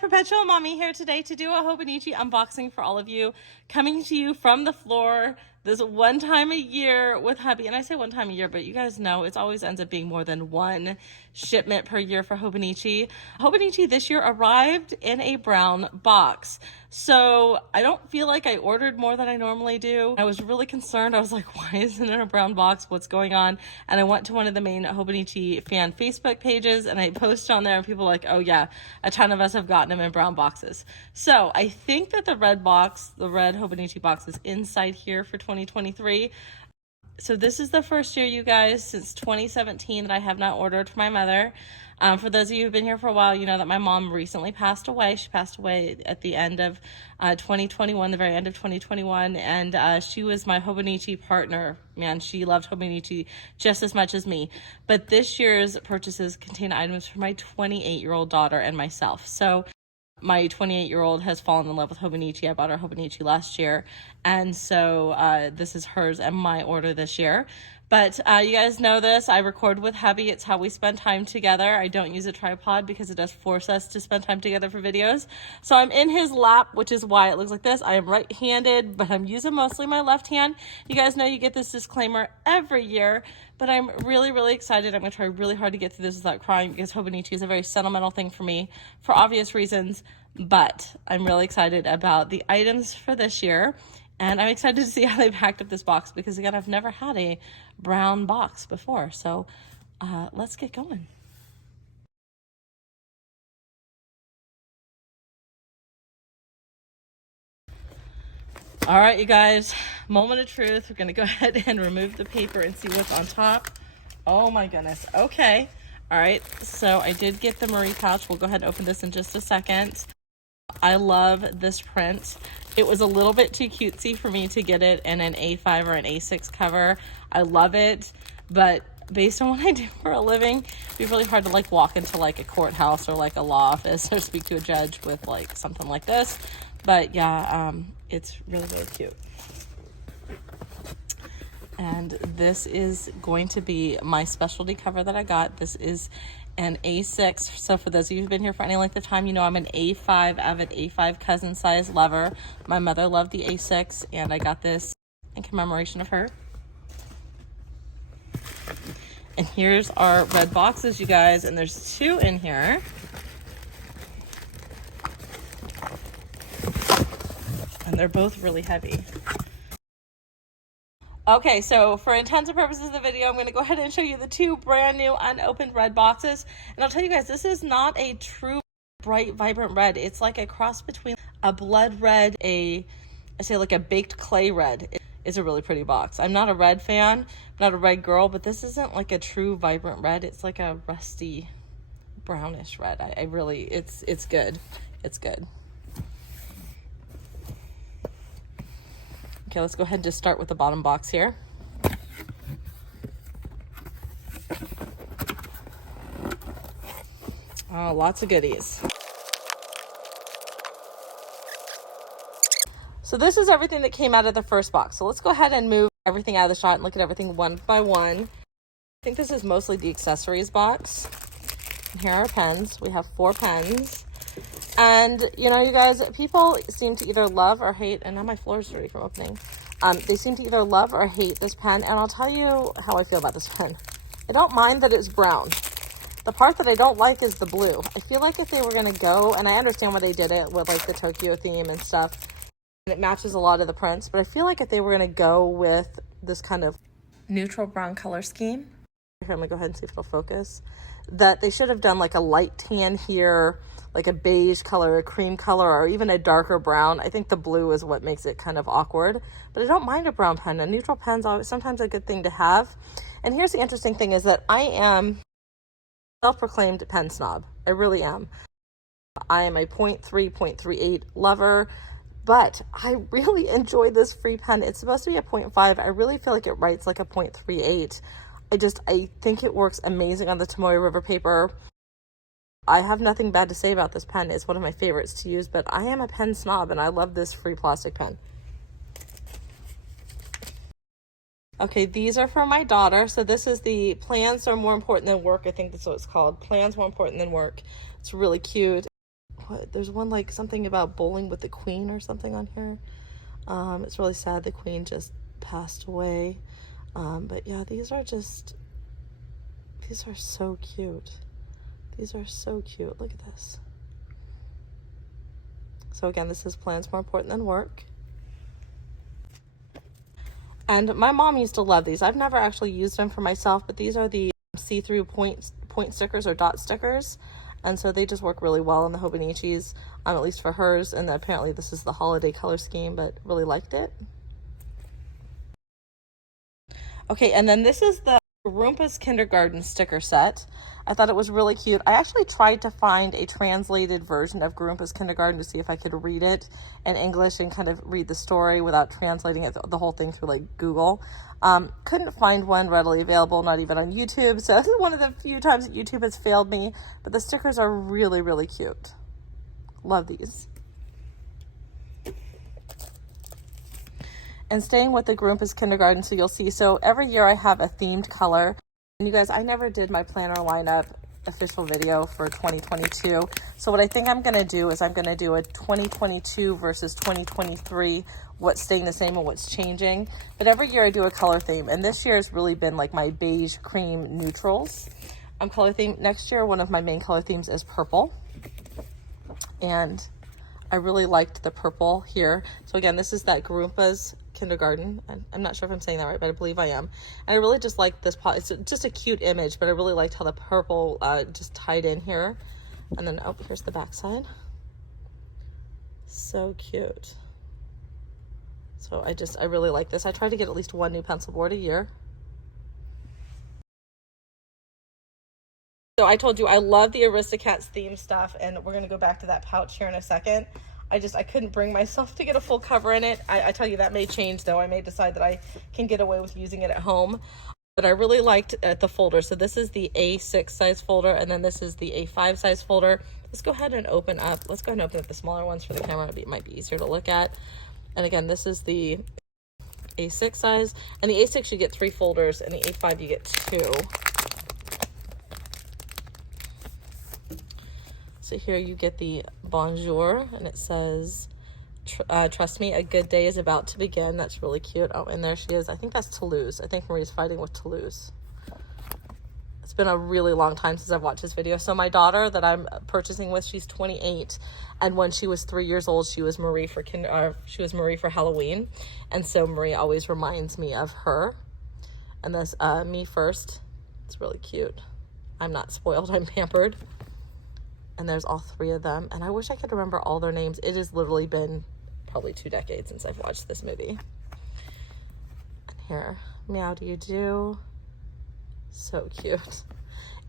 Perpetual Mommy here today to do a Hobonichi unboxing for all of you, coming to you from the floor this one time a year with hubby. And I say one time a year, but you guys know it always ends up being more than one shipment per year for Hobonichi. Hobonichi this year arrived in a brown box. So I don't feel like I ordered more than I normally do. I was really concerned. I was like, why isn't it in a brown box? What's going on? And I went to one of the main Hobonichi fan Facebook pages and I posted on there and people were like, oh yeah, a ton of us have gotten them in brown boxes. So I think that the red box, the red Hobonichi box is inside here for 2023. So this is the first year, you guys, since 2017 that I have not ordered for my mother. For those of you who've been here for a while, you know that my mom recently passed away. She passed away at the end of 2021, the very end of 2021, and she was my Hobonichi partner. Man, she loved Hobonichi just as much as me. But this year's purchases contain items for my 28-year-old daughter and myself. So my 28-year-old has fallen in love with Hobonichi. I bought her Hobonichi last year. And so this is hers and my order this year. But you guys know this. I record with hubby. It's how we spend time together. I don't use a tripod because it does force us to spend time together for videos. So I'm in his lap, which is why it looks like this. I am right-handed, but I'm using mostly my left hand. You guys know you get this disclaimer every year. But I'm really, really excited. I'm going to try really hard to get through this without crying because Hobonichi is a very sentimental thing for me for obvious reasons. But I'm really excited about the items for this year. And I'm excited to see how they packed up this box because, again, I've never had a brown box before. So let's get going. All right, you guys, moment of truth. We're going to go ahead and remove the paper and see what's on top. Oh, my goodness. Okay. All right. So I did get the Marie pouch. We'll go ahead and open this in just a second. I love this print. It was a little bit too cutesy for me to get it in an A5 or an A6 cover. I love it, but based on what I do for a living, it'd be really hard to like walk into like a courthouse or like a law office or speak to a judge with like something like this. But yeah, it's really, really cute. And this is going to be my specialty cover that I got. This is an A6. So for those of you who've been here for any length of time, you know I'm an A5 avid A5 cousin size lover. My mother loved the A6 and I got this in commemoration of her. And here's our red boxes, you guys, and there's two in here. And they're both really heavy. Okay, so for intents and purposes of the video, I'm going to go ahead and show you the two brand new unopened red boxes. And I'll tell you guys, this is not a true bright, vibrant red. It's like a cross between a blood red, I say like a baked clay red. It's a really pretty box. I'm not a red fan, I'm not a red girl, but this isn't like a true vibrant red. It's like a rusty brownish red. I really, it's good. It's good. Okay, let's go ahead and just start with the bottom box here. Oh, lots of goodies. So this is everything that came out of the first box. So let's go ahead and move everything out of the shot and look at everything one by one. I think this is mostly the accessories box. And here are pens. We have 4 pens. And, you know, you guys, people seem to either love or hate, and now my floor is dirty from opening. They seem to either love or hate this pen, and I'll tell you how I feel about this pen. I don't mind that it's brown. The part that I don't like is the blue. I feel like if they were going to go, and I understand why they did it with, like, the Tokyo theme and stuff, and it matches a lot of the prints, but I feel like if they were going to go with this kind of neutral brown color scheme, here, I'm going to go ahead and see if it'll focus, that they should have done, like, a light tan here, like a beige color, a cream color, or even a darker brown. I think the blue is what makes it kind of awkward, but I don't mind a brown pen. A neutral pen's always sometimes a good thing to have. And here's the interesting thing is that I am self-proclaimed pen snob. I really am. I am a 0.3, 0.38 lover, but I really enjoy this free pen. It's supposed to be a 0.5. I really feel like it writes like a 0.38. I think it works amazing on the Tomoe River paper. I have nothing bad to say about this pen. It's one of my favorites to use, but I am a pen snob and I love this free plastic pen. Okay, these are for my daughter. So this is the Plans Are More Important Than Work. I think that's what it's called. Plans More Important Than Work. It's really cute. there's one like something about bowling with the queen or something on here. It's really sad the queen just passed away. But yeah, these are so cute. These are so cute. Look at this. So again, this is plans more important than work. And my mom used to love these. I've never actually used them for myself, but these are the see-through point stickers or dot stickers. And so they just work really well in the Hobonichis, at least for hers. And apparently this is the holiday color scheme, but really liked it. Okay, and then this is the Roomba's Kindergarten sticker set. I thought it was really cute. I actually tried to find a translated version of Roomba's Kindergarten to see if I could read it in English and kind of read the story without translating it, the whole thing through like Google. Couldn't find one readily available, not even on YouTube. So this is one of the few times that YouTube has failed me, but the stickers are really, really cute. Love these. And staying with the Roomba's Kindergarten, so you'll see, so every year I have a themed color. And you guys, I never did my planner lineup official video for 2022. So what I think I'm gonna do is I'm gonna do a 2022 versus 2023, what's staying the same and what's changing. But every year I do a color theme, and this year has really been like my beige cream neutrals color theme. Next year, one of my main color themes is purple. And I really liked the purple here. So again, this is that Roomba's Kindergarten. I'm not sure if I'm saying that right, but I believe I am. And I really just like this pot. It's just a cute image, but I really liked how the purple just tied in here. And then, oh, here's the back side. So cute. So I really like this. I try to get at least one new pencil board a year. So I told you I love the Aristocats theme stuff, and we're gonna go back to that pouch here in a second. I couldn't bring myself to get a full cover in it. I tell you, that may change though. I may decide that I can get away with using it at home. But I really liked the folder. So this is the A6 size folder, and then this is the A5 size folder. Let's go ahead and open up. Let's go ahead and open up the smaller ones for the camera. It might be easier to look at. And again, this is the A6 size. And the A6 you get 3 folders, and the A5 you get 2. So here you get the bonjour, and it says, trust me, a good day is about to begin. That's really cute. Oh, and there she is. I think that's Toulouse. I think Marie's fighting with Toulouse. It's been a really long time since I've watched this video. So my daughter that I'm purchasing with, she's 28. And when she was 3 years old, she was Marie for Halloween. And so Marie always reminds me of her. And this, me first. It's really cute. I'm not spoiled, I'm pampered. And there's all 3 of them. And I wish I could remember all their names. It has literally been probably 2 decades since I've watched this movie. And here, meow do you do? So cute.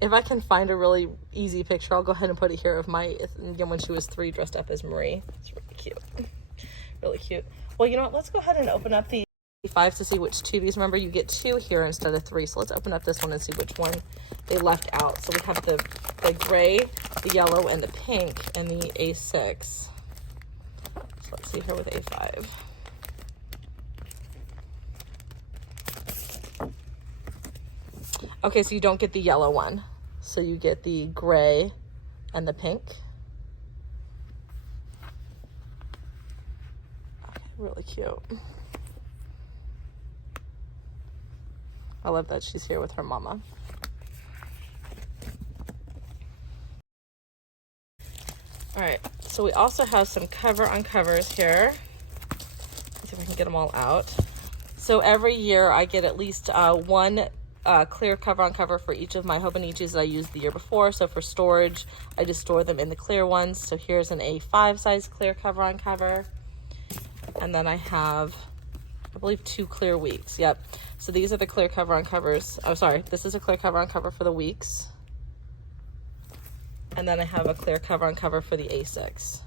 If I can find a really easy picture, I'll go ahead and put it here of my, when she was 3 dressed up as Marie. It's really cute. Really cute. Well, you know what? Let's go ahead and open up the 5 to see which 2 these. Remember, you get 2 here instead of 3. So let's open up this one and see which one they left out. So we have the gray, the yellow, and the pink, and the A6. So let's see here with A5. Okay, so you don't get the yellow one. So you get the gray and the pink. Okay, really cute. I love that she's here with her mama. All right, so we also have some cover on covers here. Let's see if I can get them all out. So every year I get at least one clear cover on cover for each of my Hobonichis that I used the year before. So for storage, I just store them in the clear ones. So here's an A5 size clear cover on cover. And then I have, I believe, 2 clear weeks. Yep. So these are the clear cover on covers. Oh, sorry. This is a clear cover on cover for the weeks. And then I have a clear cover on cover for the A6.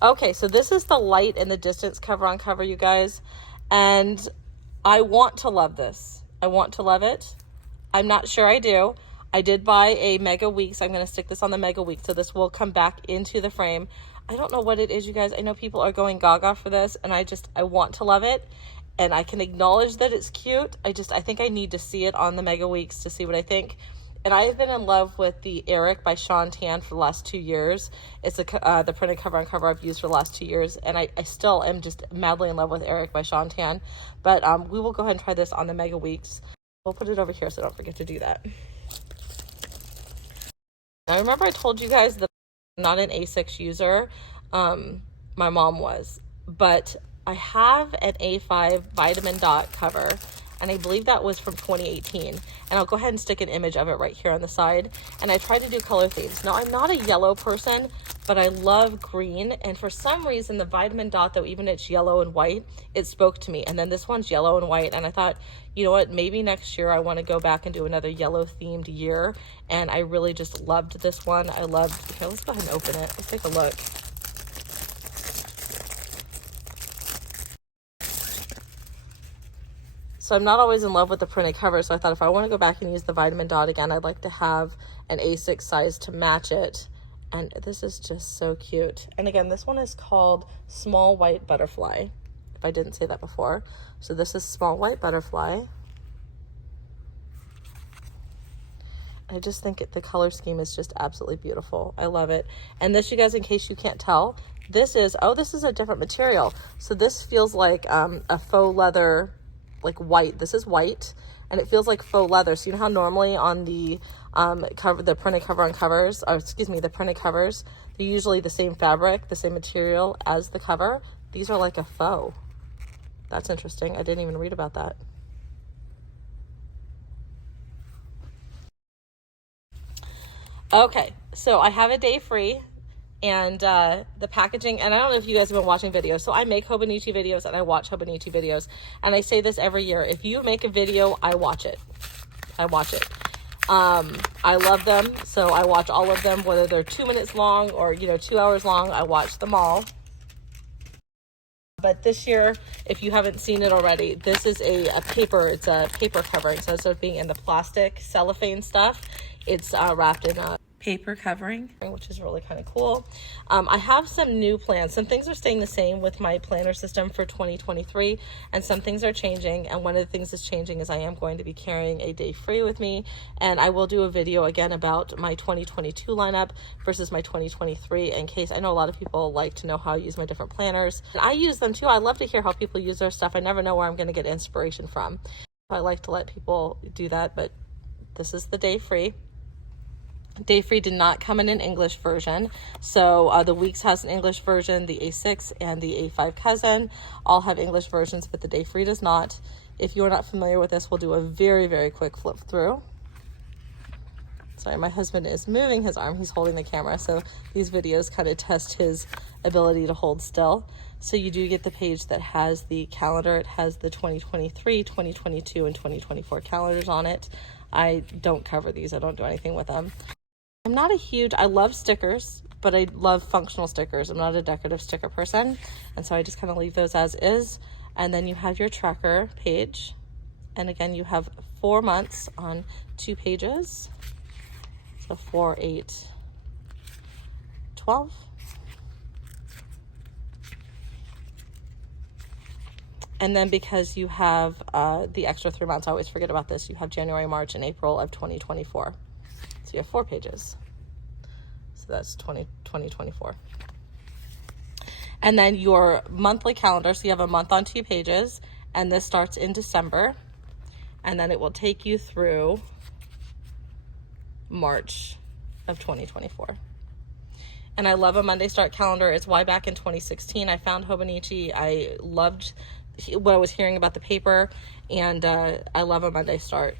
Okay, so this is the light and the distance cover on cover, you guys. And I want to love this. I want to love it. I'm not sure I do. I did buy a Mega Weeks. I'm going to stick this on the Mega Week, so this will come back into the frame. I don't know what it is, you guys. I know people are going gaga for this, and I want to love it. and I can acknowledge that it's cute. I think I need to see it on the Mega Weeks to see what I think. And I have been in love with the Eric by Sean Tan for the last 2 years. It's the printed cover on cover I've used for the last 2 years, and I still am just madly in love with Eric by Sean Tan. But we will go ahead and try this on the Mega Weeks. We'll put it over here so don't forget to do that. I remember I told you guys that I'm not an A6 user. My mom was, but I have an A5 vitamin dot cover, and I believe that was from 2018. And I'll go ahead and stick an image of it right here on the side. And I tried to do color themes. Now, I'm not a yellow person, but I love green. And for some reason, the vitamin dot, though, even it's yellow and white, it spoke to me. And then this one's yellow and white. And I thought, you know what, maybe next year I want to go back and do another yellow themed year. And I really just loved this one. I loved, okay, let's go ahead and open it. Let's take a look. So I'm not always in love with the printed cover, so I thought if I want to go back and use the vitamin dot again, I'd like to have an A6 size to match it. And this is just so cute. And again, this one is called Small White Butterfly, if I didn't say that before. So this is Small White Butterfly. I just think the color scheme is just absolutely beautiful. I love it. And this, you guys, in case you can't tell, this is a different material. So this feels like a faux leather, like white. This is white, and it feels like faux leather. So you know how normally on the cover, the printed cover on covers, or excuse me, the printed covers, they're usually the same fabric, the same material as the cover. These are like a faux. That's interesting. I didn't even read about that. Okay, so I have a day free. And the packaging, and I don't know if you guys have been watching videos, so I make Hobonichi videos and I watch Hobonichi videos, and I say this every year: if you make a video, I watch it. I watch it. I love them, so I watch all of them, whether they're 2 minutes long or 2 hours long. I watch them all. But this year, if you haven't seen it already, this is a paper. It's a paper covering, so instead of being in the plastic cellophane stuff, it's wrapped in a paper covering, which is really kind of cool. I have some new plans. Some things are staying the same with my planner system for 2023, and some things are changing. And one of the things that's changing is I am going to be carrying a day free with me, and I will do a video again about my 2022 lineup versus my 2023, in case I know a lot of people like to know how I use my different planners. And I use them too. I love to hear how people use their stuff. I never know where I'm going to get inspiration from. I like to let people do that, but this is the day free. Day free did not come in an English version, so the Weeks has an English version. The A6 and the A5 cousin all have English versions, but the day free does not. If you are not familiar with this, we'll do a very, very quick flip through. Sorry, my husband is moving his arm. He's holding the camera, so these videos kind of test his ability to hold still. So you do get the page that has the calendar. It has the 2023, 2022, and 2024 calendars on it. I don't cover these. I don't do anything with them. I'm not I love stickers, but I love functional stickers. I'm not a decorative sticker person, and so I just kind of leave those as is. And then you have your tracker page, and again, you have 4 months on 2 pages. So 4, 8, 12. And then because you have the extra 3 months, I always forget about this, you have January, March, and April of 2024. So you have 4 pages. So that's 2024. And then your monthly calendar. So you have a month on 2 pages, and this starts in December. And then it will take you through March of 2024. And I love a Monday start calendar. It's why back in 2016 I found Hobonichi. I loved what I was hearing about the paper, and I love a Monday start.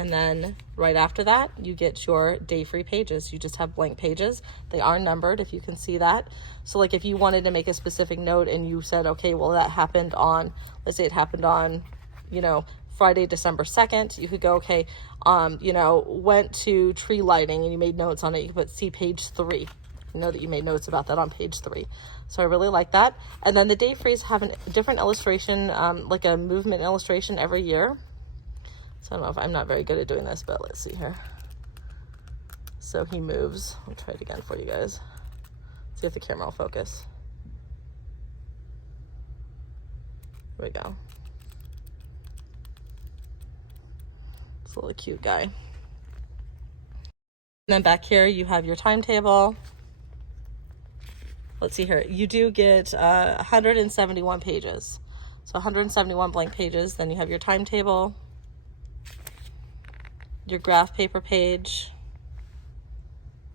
And then right after that, you get your day free pages. You just have blank pages. They are numbered, if you can see that. So like if you wanted to make a specific note and you said, okay, well that happened on, let's say it happened on, Friday, December 2nd, you could go, okay, went to tree lighting, and you made notes on it. You could put, see page 3. You know that you made notes about that on page 3. So I really like that. And then the day frees have a different illustration, like a movement illustration every year. So I don't know if I'm not very good at doing this, but let's see here. So he moves. I'll try it again for you guys. See if the camera will focus. Here we go. It's a little cute guy. And then back here you have your timetable. Let's see here. You do get 171 pages. So 171 blank pages. Then you have your timetable, your graph paper page.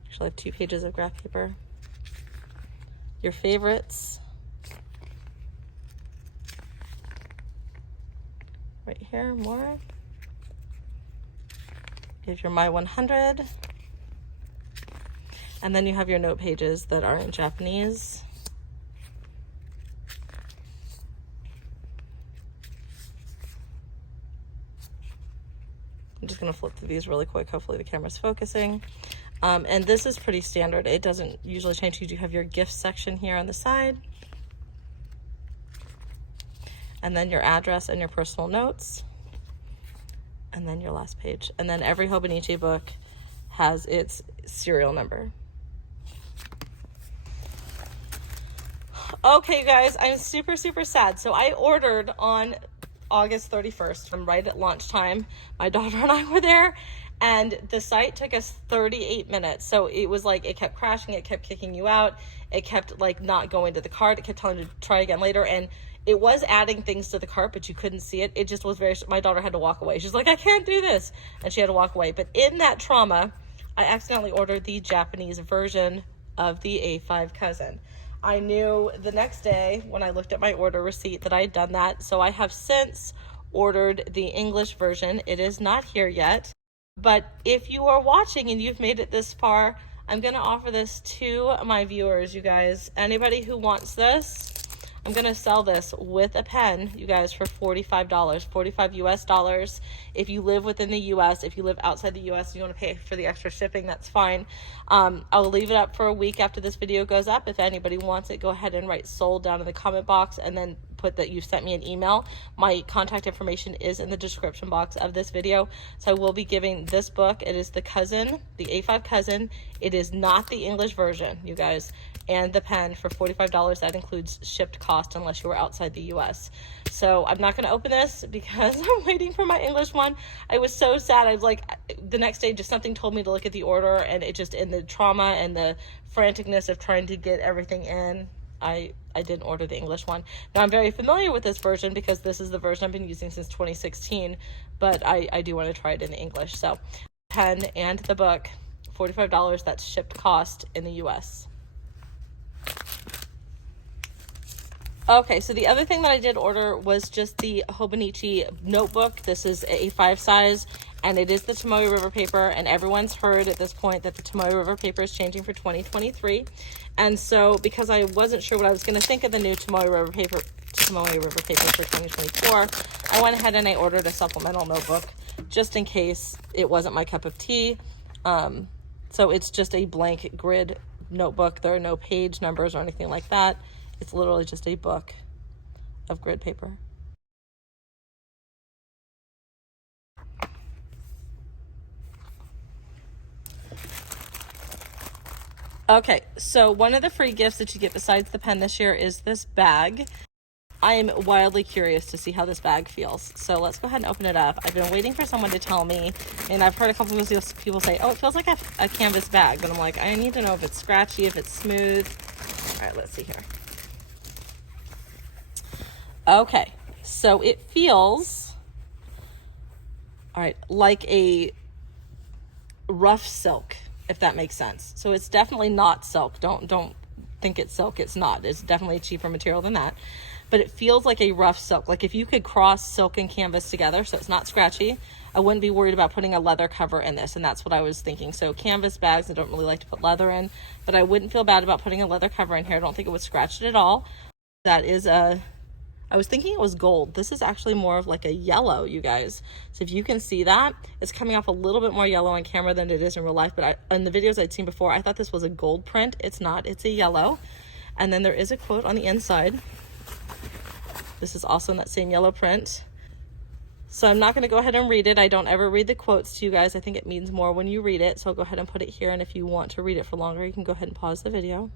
Actually, I have 2 pages of graph paper. Your favorites. Right here, more. You have your My 100. And then you have your note pages that are in Japanese. I'm just gonna flip through these really quick. Hopefully the camera's focusing. And this is pretty standard. It doesn't usually change. You do have your gift section here on the side. And then your address and your personal notes. And then your last page. And then every Hobonichi book has its serial number. Okay, you guys, I'm super, super sad. So I ordered on August 31st, from right at launch time. My daughter and I were there, and the site took us 38 minutes. So it was like, it kept crashing, it kept kicking you out, it kept like not going to the cart, it kept telling you to try again later, and it was adding things to the cart, but you couldn't see it. It just was very, my daughter had to walk away. She's like, I can't do this, and she had to walk away. But in that trauma, I accidentally ordered the Japanese version of the A5 cousin. I knew the next day when I looked at my order receipt that I had done that. So I have since ordered the English version. It is not here yet. But if you are watching and you've made it this far, I'm going to offer this to my viewers, you guys. Anybody who wants this, I'm going to sell this with a pen, you guys, for $45, 45 US dollars. If you live within the US, if you live outside the US and you want to pay for the extra shipping, that's fine. I'll leave it up for a week after this video goes up. If anybody wants it, go ahead and write sold down in the comment box and then put that you sent me an email. My contact information is in the description box of this video. So I will be giving this book. It is the cousin, the A5 cousin. It is not the English version, you guys. And the pen for $45. That includes shipped cost unless you were outside the US. So I'm not going to open this because I'm waiting for my English one. I was so sad. I was like, the next day just something told me to look at the order, and it just, in the trauma and the franticness of trying to get everything in, I didn't order the English one. Now I'm very familiar with this version because this is the version I've been using since 2016, but I do want to try it in English. So pen and the book, $45. That's shipped cost in the US. Okay, so the other thing that I did order was just the Hobonichi notebook. This is A5 size, and it is the Tomoe River paper, and everyone's heard at this point that the Tomoe River paper is changing for 2023. And so because I wasn't sure what I was going to think of the new Tomoe River paper for 2024, I went ahead and I ordered a supplemental notebook just in case it wasn't my cup of tea. So it's just a blank grid notebook. There are no page numbers or anything like that. It's literally just a book of grid paper. Okay, so one of the free gifts that you get besides the pen this year is this bag. I am wildly curious to see how this bag feels. So let's go ahead and open it up. I've been waiting for someone to tell me, and I've heard a couple of people say, oh, it feels like a canvas bag. But I'm like, I need to know if it's scratchy, if it's smooth. All right, let's see here. Okay, so it feels, all right, like a rough silk, if that makes sense. So it's definitely not silk. Don't think it's silk. It's not. It's definitely a cheaper material than that. But it feels like a rough silk. Like if you could cross silk and canvas together, so it's not scratchy, I wouldn't be worried about putting a leather cover in this, and that's what I was thinking. So canvas bags, I don't really like to put leather in, but I wouldn't feel bad about putting a leather cover in here. I don't think it would scratch it at all. That is I was thinking it was gold. This is actually more of like a yellow, you guys. So if you can see that, it's coming off a little bit more yellow on camera than it is in real life. But in the videos I'd seen before, I thought this was a gold print. It's not, it's a yellow. And then there is a quote on the inside. This is also in that same yellow print. So I'm not gonna go ahead and read it. I don't ever read the quotes to you guys. I think it means more when you read it. So I'll go ahead and put it here. And if you want to read it for longer, you can go ahead and pause the video.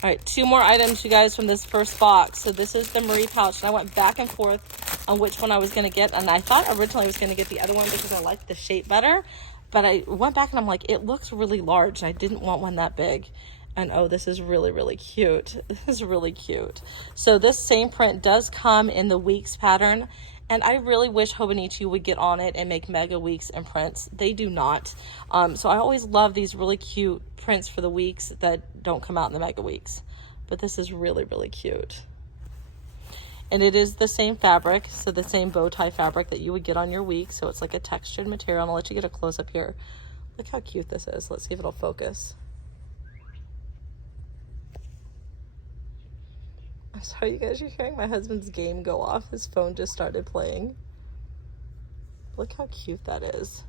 All right, 2 more items, you guys, from this first box. So this is the Marie pouch, and I went back and forth on which one I was going to get, and I thought originally I was going to get the other one because I liked the shape better, but I went back and I'm like, it looks really large, and I didn't want one that big. And oh, this is really, really cute. This is really cute. So this same print does come in the weeks pattern, and I really wish Hobonichi would get on it and make mega weeks and prints. They do not. So I always love these really cute prints for the weeks that don't come out in the mega weeks. But this is really, really cute. And it is the same fabric, so the same bow tie fabric that you would get on your week. So it's like a textured material. And I'll let you get a close up here. Look how cute this is. Let's see if it'll focus. I'm sorry, you guys, you're hearing my husband's game go off. His phone just started playing. Look how cute that is.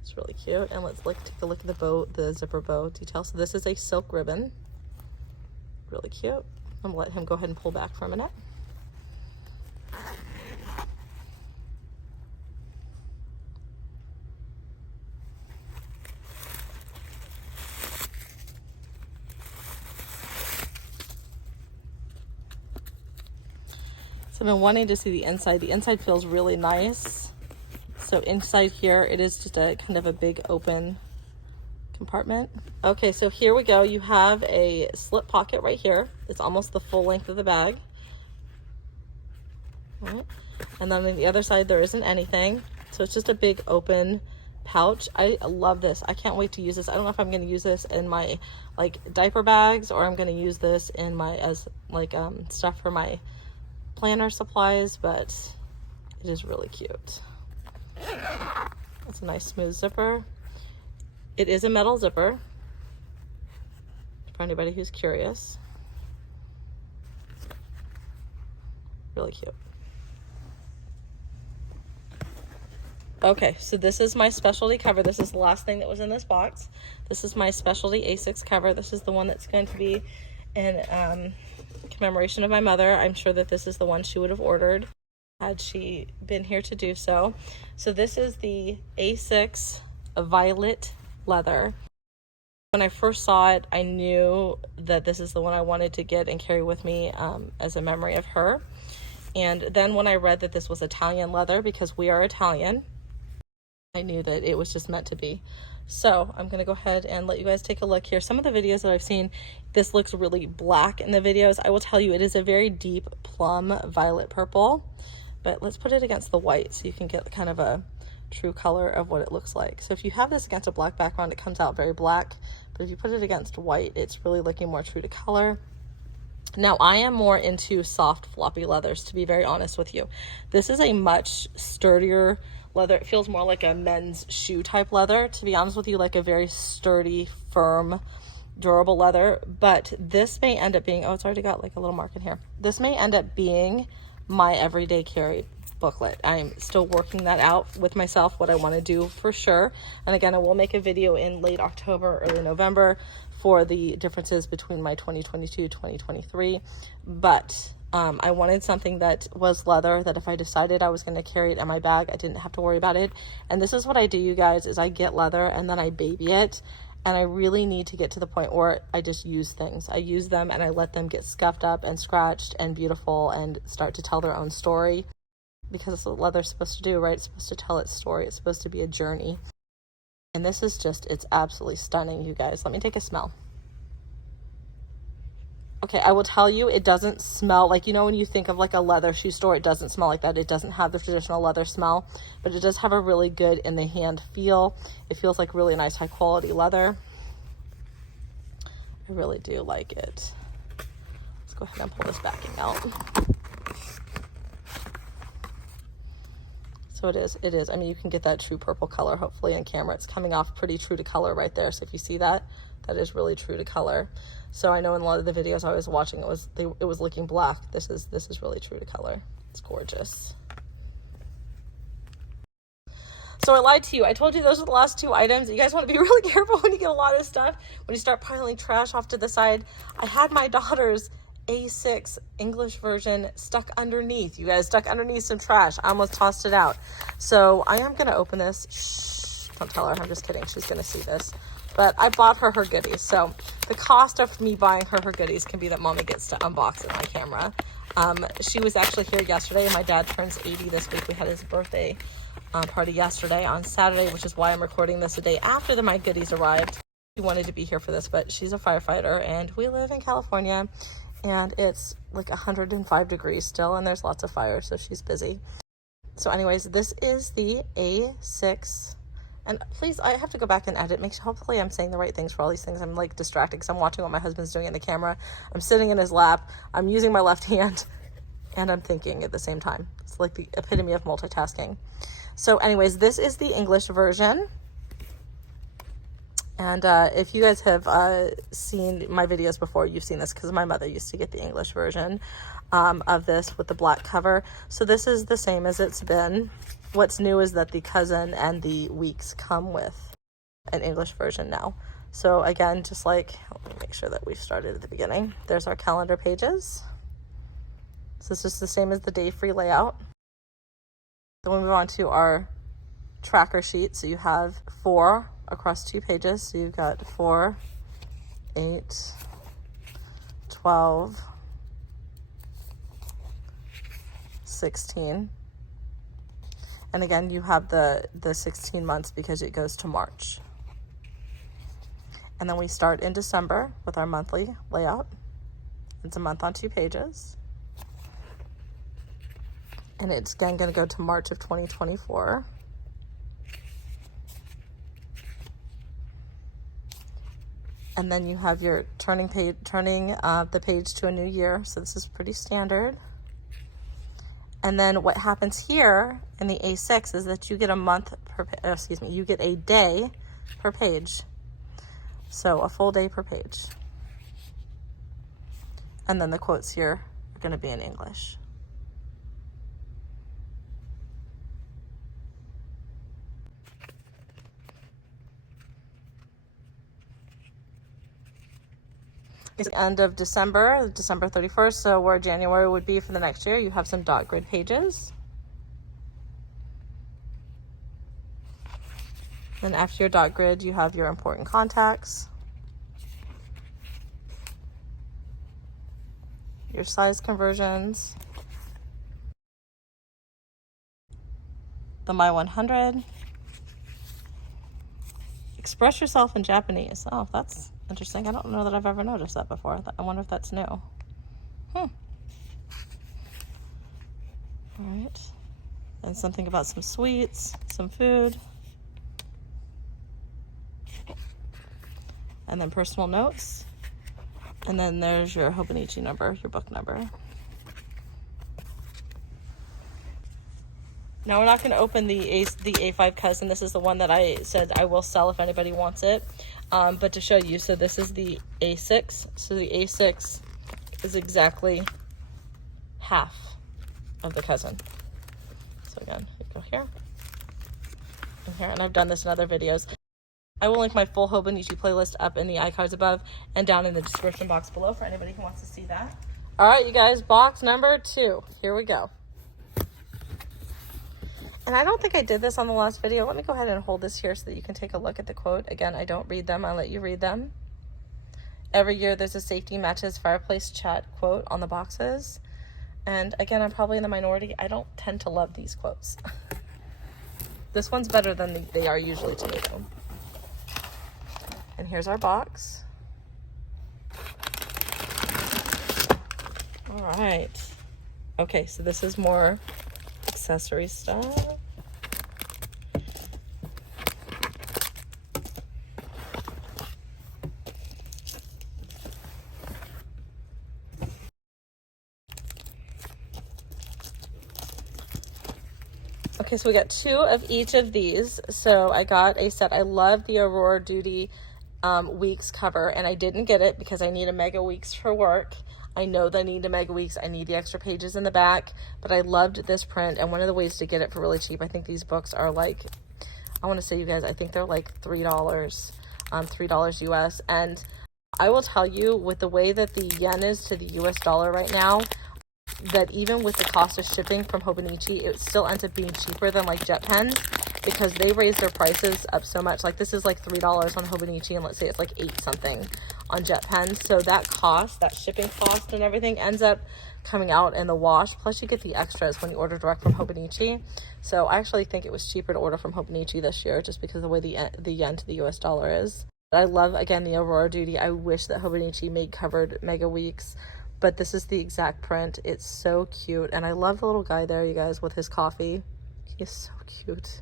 It's really cute. And let's take a look at the bow, the zipper bow detail. So this is a silk ribbon. Really cute. I'm gonna let him go ahead and pull back for a minute. So I've been wanting to see the inside. The inside feels really nice. So inside here, it is just a kind of a big open compartment. Okay, so here we go. You have a slip pocket right here. It's almost the full length of the bag. All right. And then on the other side, there isn't anything. So it's just a big open pouch. I love this. I can't wait to use this. I don't know if I'm going to use this in my like diaper bags, or I'm going to use this in my as like stuff for my planner supplies, but it is really cute. It's a nice smooth zipper. It is a metal zipper for anybody who's curious. Really cute. Okay, so this is my specialty cover. This is the last thing that was in this box. This is my specialty A6 cover. This is the one that's going to be in commemoration of my mother. I'm sure that this is the one she would have ordered had she been here to do so. So this is the A6 violet leather. When I first saw it, I knew that this is the one I wanted to get and carry with me as a memory of her. And then when I read that this was Italian leather, because we are Italian, I knew that it was just meant to be. So I'm gonna go ahead and let you guys take a look here. Some of the videos that I've seen, this looks really black in the videos. I will tell you, it is a very deep plum violet purple, but let's put it against the white so you can get kind of a true color of what it looks like. So if you have this against a black background, it comes out very black, but if you put it against white, it's really looking more true to color. Now, I am more into soft floppy leathers, to be very honest with you. This is a much sturdier leather. It feels more like a men's shoe type leather, to be honest with you, like a very sturdy, firm, durable leather. But this may end up being, oh, it's already got like a little mark in here. This may end up being my everyday carry booklet. I'm still working that out with myself, what I want to do for sure. And again, I will make a video in late October, early November for the differences between my 2022, 2023. But I wanted something that was leather, that if I decided I was going to carry it in my bag, I didn't have to worry about it. And this is what I do, you guys, is I get leather and then I baby it. And I really need to get to the point where I just use things. I use them and I let them get scuffed up and scratched and beautiful and start to tell their own story. Because that's what leather's supposed to do, right? It's supposed to tell its story. It's supposed to be a journey. And this is just, it's absolutely stunning, you guys. Let me take a smell. Okay, I will tell you, it doesn't smell like, you know, when you think of like a leather shoe store, it doesn't smell like that. It doesn't have the traditional leather smell, but it does have a really good in the hand feel. It feels like really nice, high quality leather. I really do like it. Let's go ahead and pull this backing out. So it is. I mean, you can get that true purple color, hopefully on camera. It's coming off pretty true to color right there. So if you see that, that is really true to color. So I know in a lot of the videos I was watching, it was looking black. This is really true to color. It's gorgeous. So I lied to you. I told you those are the last 2 items. You guys want to be really careful when you get a lot of stuff. When you start piling trash off to the side. I had my daughter's A6 English version stuck underneath. You guys, stuck underneath some trash. I almost tossed it out. So I am going to open this. Shh, don't tell her. I'm just kidding. She's going to see this. but I bought her goodies. So the cost of me buying her goodies can be that mommy gets to unbox it on camera. She was actually here yesterday. My dad turns 80 this week. We had his birthday party yesterday on Saturday, which is why I'm recording this a day after my goodies arrived. She wanted to be here for this, but she's a firefighter and we live in California and it's like 105 degrees still and there's lots of fire, so she's busy. So anyways, this is the A6, and please, I have to go back and edit, hopefully I'm saying the right things for all these things. I'm like distracted because I'm watching what my husband's doing in the camera. I'm sitting in his lap, I'm using my left hand, and I'm thinking at the same time. It's like the epitome of multitasking. So anyways, this is the English version. And if you guys have seen my videos before, you've seen this because my mother used to get the English version of this with the black cover. So this is the same as it's been. What's new is that the cousin and the weeks come with an English version now. So again, just like, let me make sure that we've started at the beginning. There's our calendar pages. So it's just the same as the day-free layout. Then we move on to our tracker sheet. So you have 4 across 2 pages. So you've got 4, 8, 12, 16. And again, you have the 16 months because it goes to March. And then we start in December with our monthly layout. It's a month on 2 pages. And it's again going to go to March of 2024. And then you have your turning the page to a new year. So this is pretty standard. And then what happens here in the A6 is that you get you get a day per page. So a full day per page. And then the quotes here are going to be in English. It's the end of December 31st, so where January would be for the next year, you have some dot grid pages. Then after your dot grid, you have your important contacts, your size conversions, the My 100, express yourself in Japanese. Oh, that's interesting. I don't know that I've ever noticed that before. I wonder if that's new. All right. And something about some sweets, some food. And then personal notes. And then there's your Hobonichi number, your book number. Now we're not going to open the A5 cousin. This is the one that I said I will sell if anybody wants it. But to show you, so this is the A6. So the A6 is exactly half of the cousin. So again, you go here and here, and I've done this in other videos. I will link my full Hobonichi playlist up in the iCards above and down in the description box below for anybody who wants to see that. All right, you guys, box number 2. Here we go. And I don't think I did this on the last video. Let me go ahead and hold this here so that you can take a look at the quote. Again, I don't read them. I let you read them. Every year there's a safety matches fireplace chat quote on the boxes. And again, I'm probably in the minority. I don't tend to love these quotes. This one's better than they are usually to me though. And here's our box. All right. Okay, so this is more accessory stuff. Okay, so we got 2 of each of these. So I got a set. I love the Aurora Duty Weeks cover, and I didn't get it because I need a Mega Weeks for work. I know that I need a Mega Weeks. I need the extra pages in the back, but I loved this print, and one of the ways to get it for really cheap, I think these books are like, I want to say you guys, I think they're like $3, $3 US, and I will tell you, with the way that the yen is to the US dollar right now, that even with the cost of shipping from Hobonichi, it still ends up being cheaper than like jet pens. because they raise their prices up so much. Like this is like $3 on Hobonichi, and let's say it's like 8 something on Jet Pens. So that cost, that shipping cost and everything ends up coming out in the wash. Plus you get the extras when you order direct from Hobonichi. So I actually think it was cheaper to order from Hobonichi this year, just because of the way the yen to the US dollar is. But I love, again, the Aurora Duty. I wish that Hobonichi made covered Mega Weeks, but this is the exact print. It's so cute. And I love the little guy there, you guys, with his coffee. He is so cute.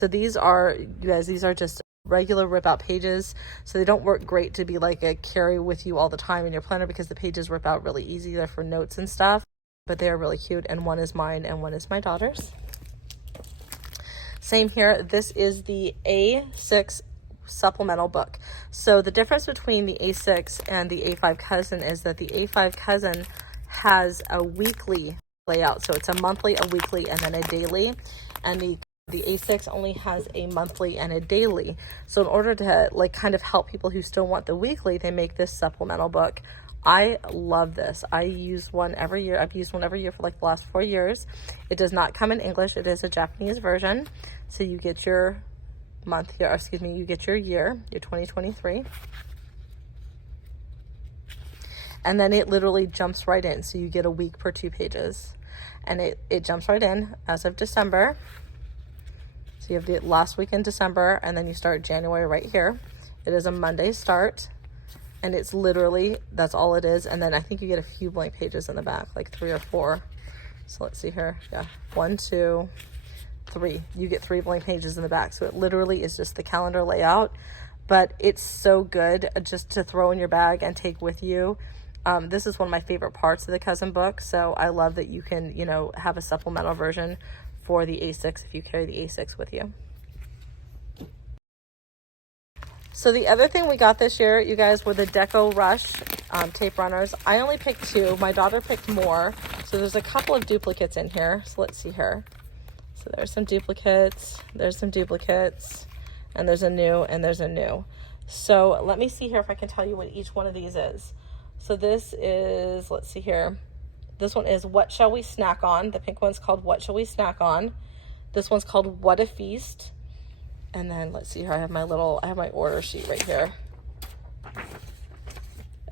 So these are, you guys, these are just regular rip out pages. So they don't work great to be like a carry with you all the time in your planner, because the pages rip out really easy. They're for notes and stuff, but they are really cute. And one is mine and one is my daughter's. Same here. This is the A6 supplemental book. So the difference between the A6 and the A5 cousin is that the A5 cousin has a weekly layout. So it's a monthly, a weekly, and then a daily. And the A6 only has a monthly and a daily. So in order to like kind of help people who still want the weekly, they make this supplemental book. I love this. I use one every year. I've used one every year for like the last 4 years. It does not come in English. It is a Japanese version. So you get your month here, excuse me, you get your year, your 2023. And then it literally jumps right in. So you get a week per 2 pages. And it jumps right in as of December. So you have the last week in December, and then you start January right here. It is a Monday start. And it's literally, that's all it is. And then I think you get a few blank pages in the back, like 3 or 4. So let's see here. Yeah, 1, 2, 3. You get 3 blank pages in the back. So it literally is just the calendar layout, but it's so good just to throw in your bag and take with you. This is one of my favorite parts of the cousin book. So I love that you can, you know, have a supplemental version for the A6 if you carry the A6 with you. So the other thing we got this year, you guys, were the Deco Rush tape runners. I only picked 2. My daughter picked more. So there's a couple of duplicates in here. So let's see here. So there's some duplicates, there's some duplicates, and there's a new, and there's a new. So let me see here if I can tell you what each one of these is. So this is, let's see here. This one is What Shall We Snack On? The pink one's called What Shall We Snack On? This one's called What a Feast. And then let's see here, I have my order sheet right here.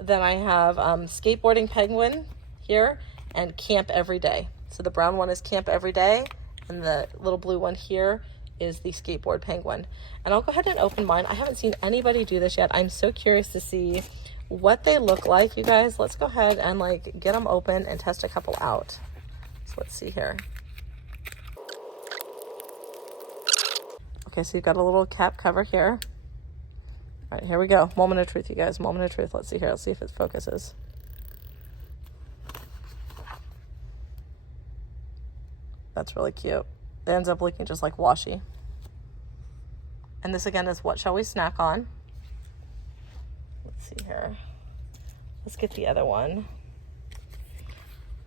Then I have Skateboarding Penguin here and Camp Every Day. So the brown one is Camp Every Day, and the little blue one here is the Skateboard Penguin. And I'll go ahead and open mine. I haven't seen anybody do this yet. I'm so curious to see what they look like, you guys. Let's go ahead and like get them open and test a couple out. So let's see here. Okay, so you've got a little cap cover here. All right, here we go. Moment of truth, you guys. Moment of truth. Let's see here. Let's see if it focuses. That's really cute. It ends up looking just like washi. And this again is What Shall We Snack On? Let's see here. Let's get the other one.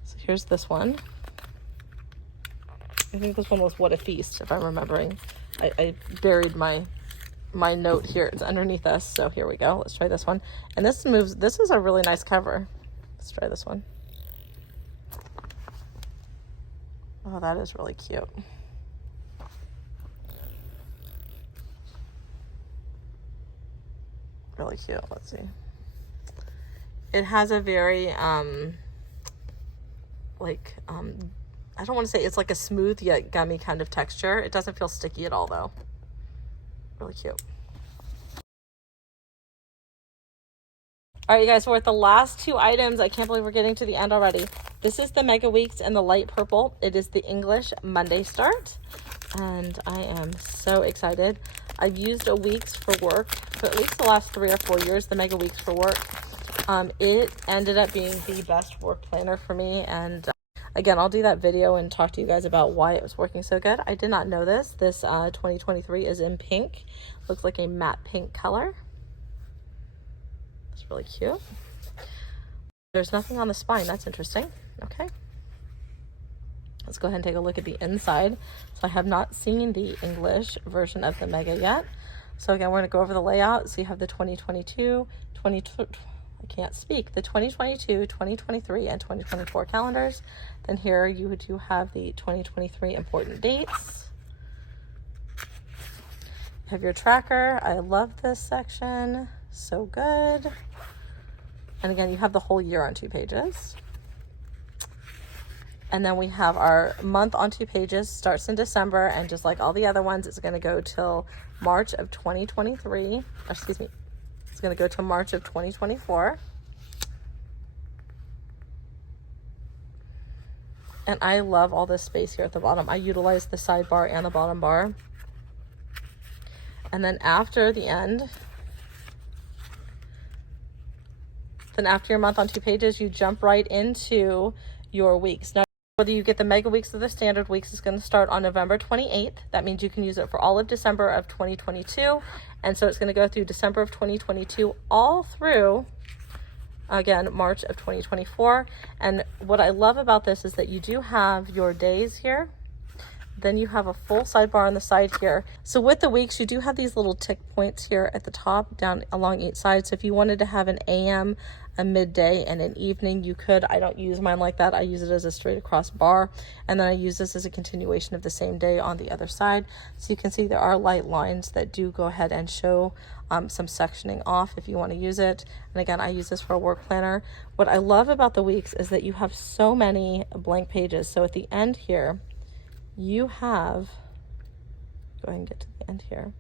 So here's this one. I think this one was What a Feast, if I'm remembering. I buried my note here. It's underneath us. So here we go. Let's try this one. And this moves. This is a really nice cover. Let's try this one. Oh, that is really cute. Really cute. Let's see. It has a very, I don't want to say, it's like a smooth yet gummy kind of texture. It doesn't feel sticky at all though. Really cute. All right, you guys, so we're at the last 2 items. I can't believe we're getting to the end already. This is the Mega Weeks in the light purple. It is the English Monday start, and I am so excited. I've used a Weeks for work for at least the last 3 or 4 years, the Mega Weeks for work. It ended up being the best work planner for me, and again, I'll do that video and talk to you guys about why it was working so good. I did not know this. This 2023 is in pink. Looks like a matte pink color. It's really cute. There's nothing on the spine. That's interesting. Okay. Let's go ahead and take a look at the inside. So I have not seen the English version of the Mega yet. So again, we're going to go over the layout. So you have the 2022, I can't speak, the 2022, 2023, and 2024 calendars. Then here you do have the 2023 important dates. You have your tracker. I love this section. So good. And again, you have the whole year on 2 pages. And then we have our month on 2 pages, starts in December, and just like all the other ones, it's going to go till March of 2023. Excuse me. It's going to go till March of 2024. And I love all this space here at the bottom. I utilize the sidebar and the bottom bar. And then after the end, then after your month on 2 pages, you jump right into your weeks. Now, whether you get the mega weeks or the standard weeks, is going to start on November 28th. That means you can use it for all of December of 2022. And so it's going to go through December of 2022 all through, again, March of 2024. And what I love about this is that you do have your days here. Then you have a full sidebar on the side here. So with the weeks, you do have these little tick points here at the top, down along each side. So if you wanted to have an AM, a midday, and an evening, you could. I don't use mine like that. I use it as a straight across bar. And then I use this as a continuation of the same day on the other side. So you can see there are light lines that do go ahead and show some sectioning off if you want to use it. And again, I use this for a work planner. What I love about the weeks is that you have so many blank pages. So at the end here, you have, go ahead and get to the end here.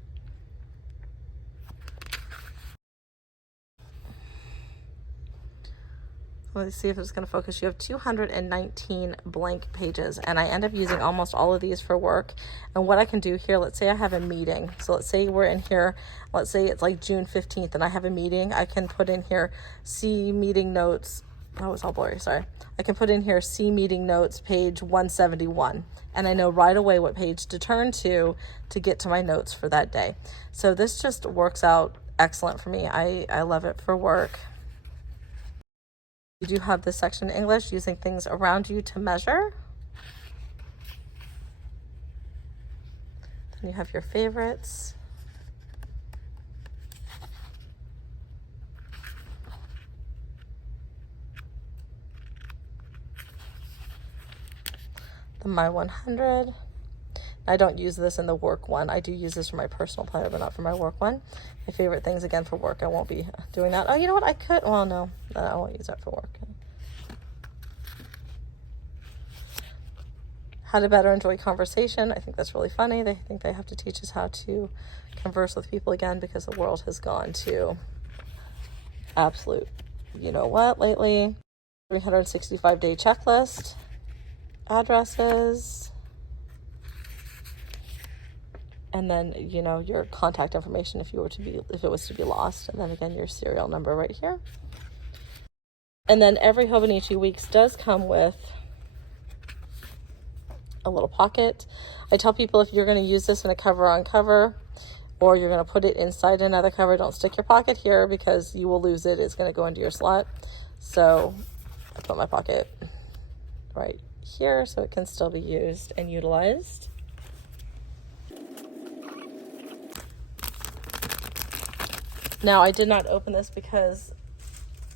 Let's see if it's going to focus. You have 219 blank pages, and I end up using almost all of these for work. And what I can do here, let's say I have a meeting. So let's say we're in here, let's say it's like June 15th and I have a meeting. I can put in here, see meeting notes. Oh, it's all blurry, sorry. I can put in here, see meeting notes, page 171. And I know right away what page to turn to get to my notes for that day. So this just works out excellent for me. I love it for work. You do have this section in English, using things around you to measure. Then you have your favorites. The My 100. I don't use this in the work one. I do use this for my personal planner, but not for my work one. My favorite things, again, for work. I won't be doing that. Oh, you know what? I could. Well, no, I won't use that for work. How to better enjoy conversation. I think that's really funny. They think they have to teach us how to converse with people again, because the world has gone to absolute, you know what, lately. 365-day checklist. Addresses. And then, you know, your contact information if it was to be lost. And then again, your serial number right here. And then every Hobonichi Weeks does come with a little pocket. I tell people, if you're going to use this in a cover on cover, or you're going to put it inside another cover, don't stick your pocket here because you will lose it. It's going to go into your slot. So I put my pocket right here so it can still be used and utilized. Now, I did not open this because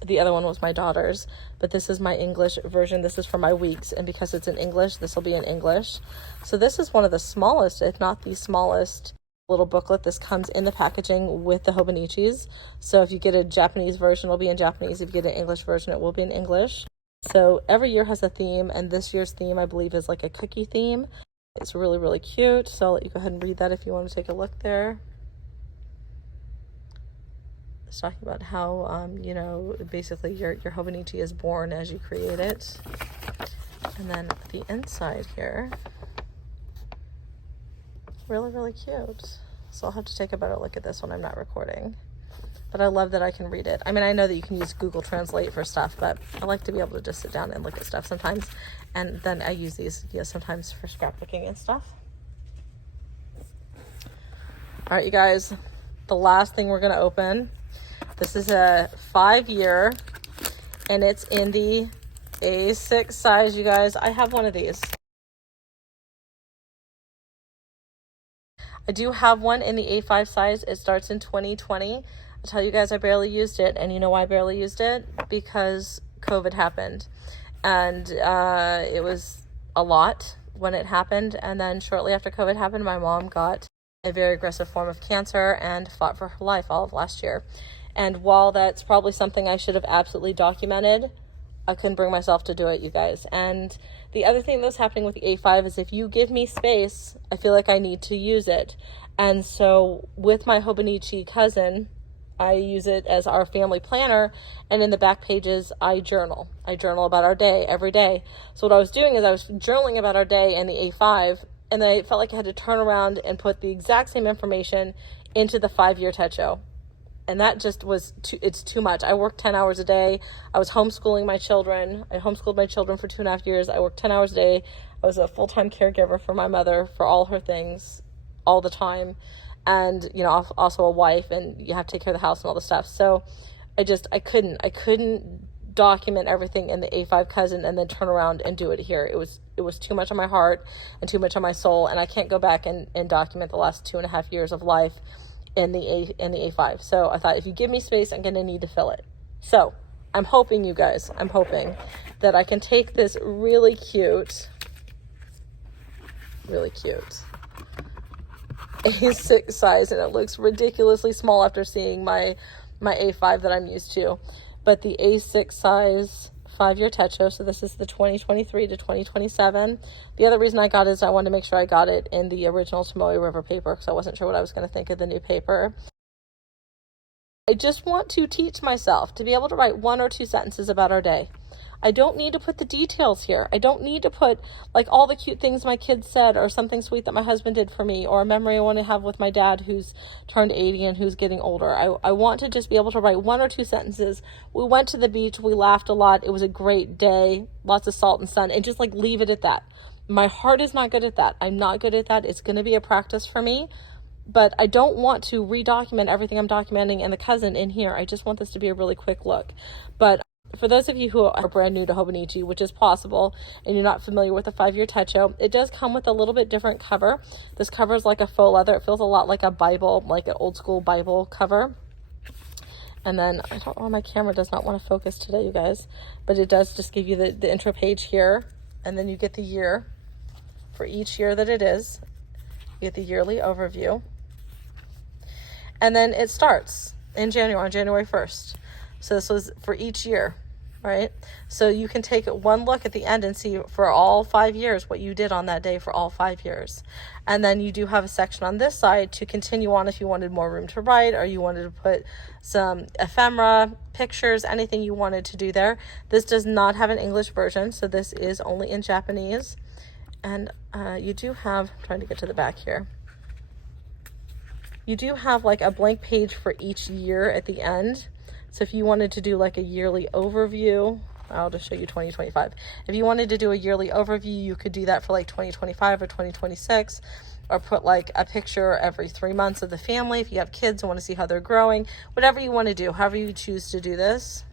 the other one was my daughter's, but this is my English version. This is for my weeks, and because it's in English, this will be in English. So this is one of the smallest, if not the smallest, little booklet. This comes in the packaging with the Hobonichis. So if you get a Japanese version, it'll be in Japanese. If you get an English version, it will be in English. So every year has a theme, and this year's theme, I believe, is like a cookie theme. It's really, really cute. So I'll let you go ahead and read that if you want to take a look there. It's talking about how, you know, basically your Hobonichi is born as you create it. And then the inside here, really, really cute. So I'll have to take a better look at this when I'm not recording. But I love that I can read it. I mean, I know that you can use Google Translate for stuff, but I like to be able to just sit down and look at stuff sometimes. And then I use these, you know, sometimes for scrapbooking and stuff. All right, you guys, the last thing we're going to open. This is a 5-year, and it's in the A6 size, you guys. I have one of these. I do have one in the A5 size. It starts in 2020. I'll tell you guys, I barely used it. And you know why I barely used it? Because COVID happened. And it was a lot when it happened. And then shortly after COVID happened, my mom got a very aggressive form of cancer and fought for her life all of last year. And while that's probably something I should have absolutely documented, I couldn't bring myself to do it, you guys. And the other thing that's happening with the A5 is if you give me space, I feel like I need to use it. And so with my Hobonichi cousin, I use it as our family planner, and in the back pages, I journal. I journal about our day every day. So what I was doing is I was journaling about our day in the A5, and then I felt like I had to turn around and put the exact same information into the 5-year Techo. And that just was it's too much. I worked 10 hours a day. I was homeschooling my children. I homeschooled my children for 2.5 years. I worked 10 hours a day. I was a full-time caregiver for my mother for all her things all the time. And, you know, also a wife, and you have to take care of the house and all the stuff. So I couldn't document everything in the A5 cousin and then turn around and do it here. It was too much on my heart and too much on my soul. And I can't go back and document the last 2.5 years of life in the A5. So I thought, if you give me space, I'm going to need to fill it. So I'm hoping, you guys, that I can take this really cute A6 size, and it looks ridiculously small after seeing my A5 that I'm used to, but the A6 size 5-year Techo. So this is the 2023 to 2027. The other reason I got it is I wanted to make sure I got it in the original Tomoe River paper, because I wasn't sure what I was going to think of the new paper. I just want to teach myself to be able to write 1 or 2 sentences about our day. I don't need to put the details here. I don't need to put like all the cute things my kids said, or something sweet that my husband did for me, or a memory I want to have with my dad who's turned 80 and who's getting older. I want to just be able to write 1 or 2 sentences. We went to the beach. We laughed a lot. It was a great day. Lots of salt and sun, and just like leave it at that. My heart is not good at that. I'm not good at that. It's going to be a practice for me. But I don't want to redocument everything I'm documenting in the cousin in here. I just want this to be a really quick look. But for those of you who are brand new to Hobonichi, which is possible, and you're not familiar with the 5-year Techo, it does come with a little bit different cover. This cover is like a faux leather. It feels a lot like a Bible, like an old school Bible cover. And then, I don't know, my camera does not want to focus today, you guys, but it does just give you the intro page here, and then you get the year for each year that it is. You get the yearly overview. And then it starts in January, on January 1st. So this was for each year, right? So you can take one look at the end and see for all 5 years what you did on that day for all 5 years. And then you do have a section on this side to continue on if you wanted more room to write, or you wanted to put some ephemera, pictures, anything you wanted to do there. This does not have an English version, so this is only in Japanese. And you do have, I'm trying to get to the back here. You do have like a blank page for each year at the end. So if you wanted to do like a yearly overview, I'll just show you 2025. If you wanted to do a yearly overview, you could do that for like 2025 or 2026, or put like a picture every 3 months of the family. If you have kids and want to see how they're growing, whatever you want to do, however you choose to do this.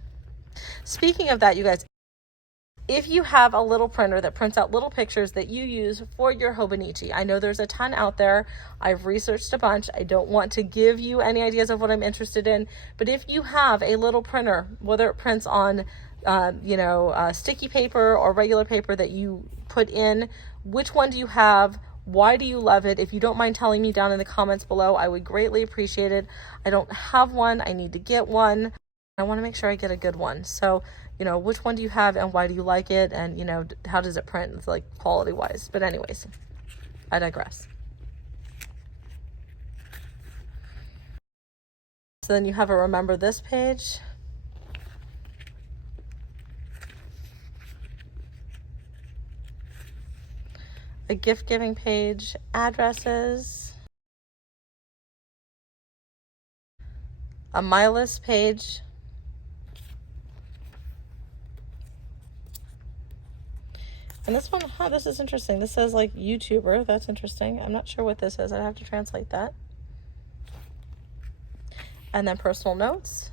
Speaking of that, you guys, if you have a little printer that prints out little pictures that you use for your Hobonichi, I know there's a ton out there. I've researched a bunch. I don't want to give you any ideas of what I'm interested in, but if you have a little printer, whether it prints on, sticky paper or regular paper that you put in, which one do you have? Why do you love it? If you don't mind telling me down in the comments below, I would greatly appreciate it. I don't have one. I need to get one. I want to make sure I get a good one. So, which one do you have and why do you like it? And, how does it print, like quality wise? But anyways, I digress. So then you have a remember this page. A gift giving page, addresses, a my list page, and this one, this is interesting. This says like YouTuber. That's interesting. I'm not sure what this is. I'd have to translate that. And then personal notes,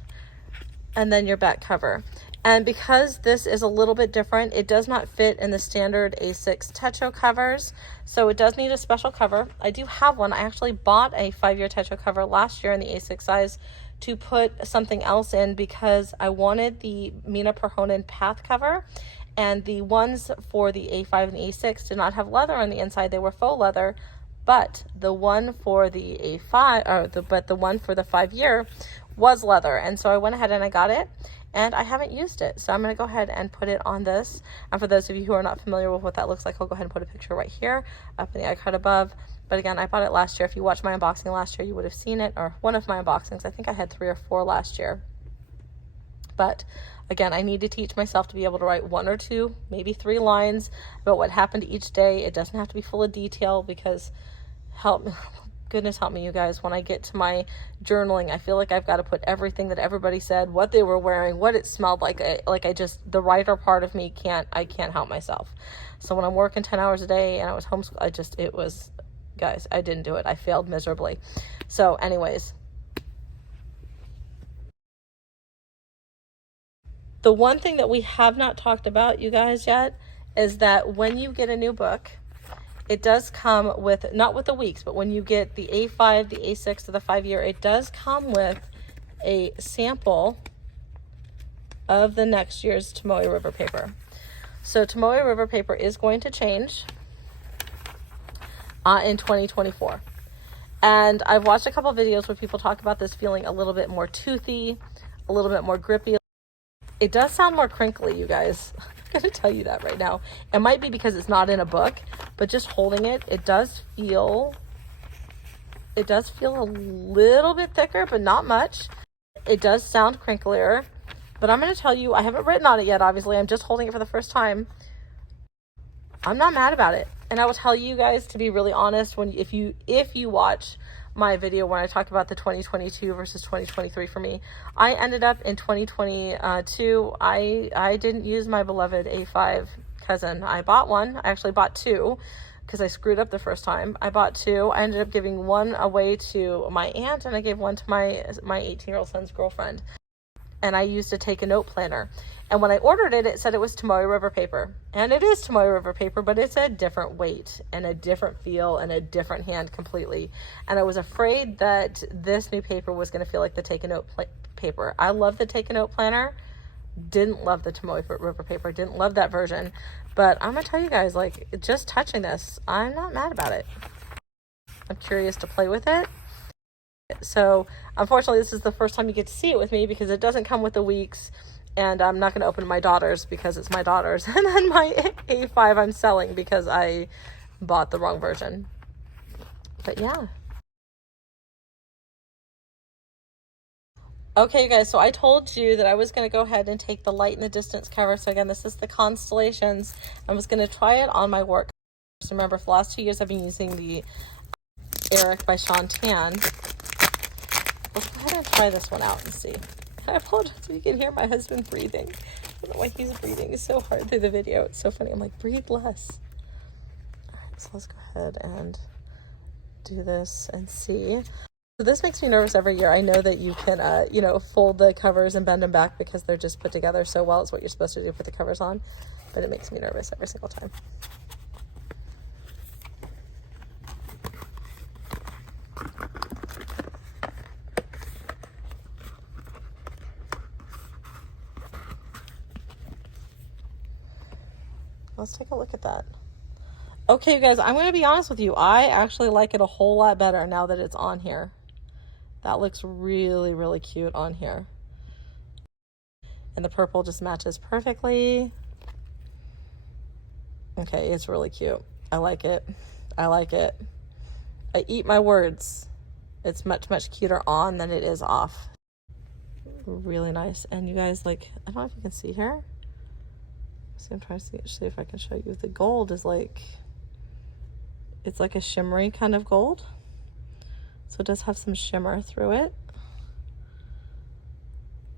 and then your back cover. And because this is a little bit different, it does not fit in the standard A6 Techo covers, so it does need a special cover. I do have one. I actually bought a 5-year Techo cover last year in the A6 size to put something else in, because I wanted the Mina Perhonen Path cover, and the ones for the A5 and the A6 did not have leather on the inside. They were faux leather, but the one for the A5, but the one for the 5-year was leather. And so I went ahead and I got it, and I haven't used it. So I'm going to go ahead and put it on this. And for those of you who are not familiar with what that looks like, I'll go ahead and put a picture right here up in the icon above. But again, I bought it last year. If you watched my unboxing last year, you would have seen it, or one of my unboxings. I think I had 3 or 4 last year. But again, I need to teach myself to be able to write 1 or 2, maybe 3 lines about what happened each day. It doesn't have to be full of detail, because goodness help me, you guys, when I get to my journaling, I feel like I've got to put everything that everybody said, what they were wearing, what it smelled like. The writer part of me I can't help myself. So when I'm working 10 hours a day and I was homeschooled, guys, I didn't do it. I failed miserably. So anyways, the one thing that we have not talked about, you guys, yet, is that when you get a new book, it does come with, not with the weeks, but when you get the A5, the A6, or the 5-year, it does come with a sample of the next year's Tomoe River paper. So Tomoe River paper is going to change in 2024. And I've watched a couple videos where people talk about this feeling a little bit more toothy, a little bit more grippy. It does sound more crinkly, you guys. I'm going to tell you that right now. It might be because it's not in a book, but just holding it, it does feel a little bit thicker, but not much. It does sound crinklier, but I'm going to tell you, I haven't written on it yet, obviously. I'm just holding it for the first time. I'm not mad about it. And I will tell you guys, to be really honest, if you watch my video when I talk about the 2022 versus 2023 for me, I ended up in 2022. I didn't use my beloved A5 cousin. I bought one. I actually bought 2 because I screwed up the first time. I bought 2. I ended up giving 1 away to my aunt, and I gave 1 to my 18-year-old son's girlfriend. And I used a take a note planner. And when I ordered it, it said it was Tomoe River paper. And it is Tomoe River paper, but it's a different weight and a different feel and a different hand completely. And I was afraid that this new paper was going to feel like the take a note paper. I love the take a note planner. Didn't love the Tomoe River paper. Didn't love that version. But I'm going to tell you guys, like, just touching this, I'm not mad about it. I'm curious to play with it. So unfortunately, this is the first time you get to see it with me, because it doesn't come with the weeks. And I'm not going to open my daughter's because it's my daughter's. And then my A5 I'm selling because I bought the wrong version. But yeah. Okay, you guys, so I told you that I was going to go ahead and take the Light in the Distance cover. So again, this is the Constellations. I was going to try it on my work. So remember, for the last 2 years, I've been using the Eric by Sean Tan. Let's go ahead and try this one out and see. I apologize if you can hear my husband breathing. I don't know why he's breathing so hard through the video. It's so funny. I'm like, breathe less. All right, so let's go ahead and do this and see. So this makes me nervous every year. I know that you can, fold the covers and bend them back because they're just put together so well. It's what you're supposed to do, put the covers on. But it makes me nervous every single time. Let's take a look at that. Okay, you guys, I'm going to be honest with you. I actually like it a whole lot better now that it's on here. That looks really, really cute on here. And the purple just matches perfectly. Okay, it's really cute. I like it. I like it. I eat my words. It's much, much cuter on than it is off. Really nice. And you guys, like, I don't know if you can see here. So I'm trying to see if I can show you. The gold is like, it's like a shimmery kind of gold. So it does have some shimmer through it.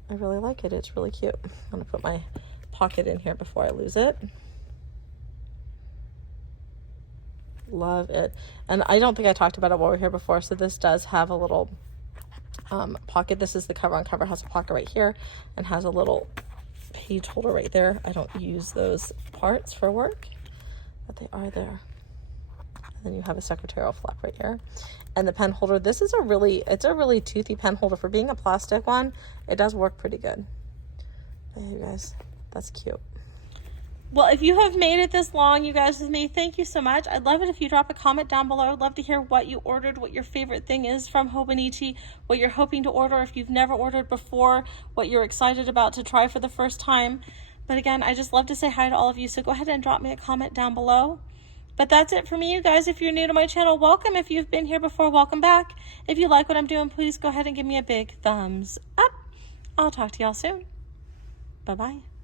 I really like it. It's really cute. I'm gonna put my pocket in here before I lose it. Love it. And I don't think I talked about it while we were here before. So this does have a little pocket. This is the cover on cover. It has a pocket right here and has a little page holder right there. I don't use those parts for work, but they are there. And then you have a secretarial flap right here. And the pen holder, this is it's a really toothy pen holder. For being a plastic one, it does work pretty good. But hey, you guys, that's cute. Well, if you have made it this long, you guys, with me, thank you so much. I'd love it if you drop a comment down below. I'd love to hear what you ordered, what your favorite thing is from Hobonichi, what you're hoping to order if you've never ordered before, what you're excited about to try for the first time. But again, I just love to say hi to all of you, so go ahead and drop me a comment down below. But that's it for me, you guys. If you're new to my channel, welcome. If you've been here before, welcome back. If you like what I'm doing, please go ahead and give me a big thumbs up. I'll talk to y'all soon. Bye-bye.